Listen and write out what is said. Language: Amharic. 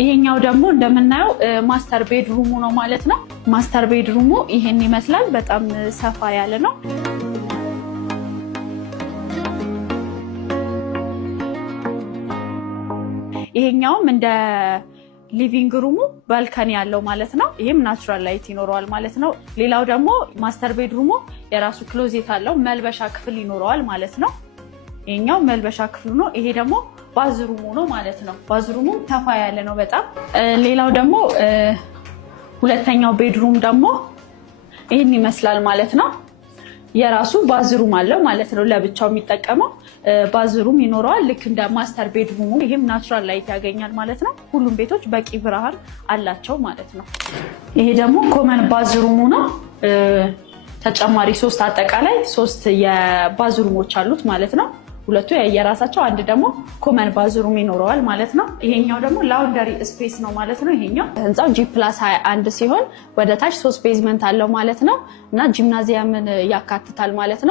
ይሄኛው ደግሞ እንደምናየው ማስተር ቤድሩሙ ነው ማለት ነው። ማስተር ቤድሩሙ ይሄን ይመስላል። በጣም ሰፋ ያለ ነው። ይሄኛውም እንደ ሊቪንግ ሩሙ ባልከኒ ያለው ማለት ነው። ይሄም ናቹራል ላይት ይኖረዋል ማለት ነው። ሌላው ደግሞ ማስተር ቤድሩሙ የራሱ ክሎዜት አለው፣ መልበሻ ክፍል ይኖረዋል ማለት ነው። ይሄኛው መልበሻ ክፍሉ ነው። ይሄ ደግሞ ባዝሩሙ ነው ማለት ነው። ባዝሩሙ ተፋ ያለ ነው በጣም። ሌላው ደግሞ ሁለተኛው ቤድሩም ደግሞ ይሄን ይመስላል ማለት ነው። የራሱ ባዝሩም አለው ማለት ነው። ለብቻው የሚጠቀመው ባዝሩም ይኖረዋል ልክ እንደ ማስተር ቤድሩሙ። ይሄም ናቹራል ላይት ያገኛል ማለት ነው። ሁሉም ቤቶች በቂ ብርሃን አላቸው ማለት ነው። ይሄ ደግሞ ኮመን ባዝሩሙ ነው። ተጨማሪ አጠቃላይ 3 የባዝሩሞች አሉት ማለት ነው። ሁለቱ የራሳቸው፣ አንድ ደግሞ ኮመን ባዝሩም ይኖረዋል ማለት ነው። ይሄኛው ደግሞ ላውንደሪ ስፔስ ነው ማለት ነው። ይሄኛው ህንጻው G+21 ሲሆን ወደ ታች 3 ቤዝመንት አለው ማለት ነው እና ጂምናዚየምን ያካትታል ማለት ነው።